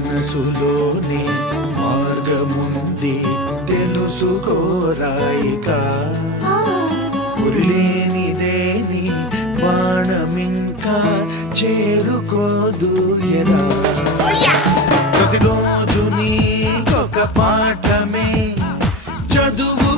మనసులోనే మార్గముంది తెలుసుకోరాయిక లేనిదేని బాణమింకా చేరుకోదు ఎరా ప్రతిరోజు నీకొక పాఠమే చదువు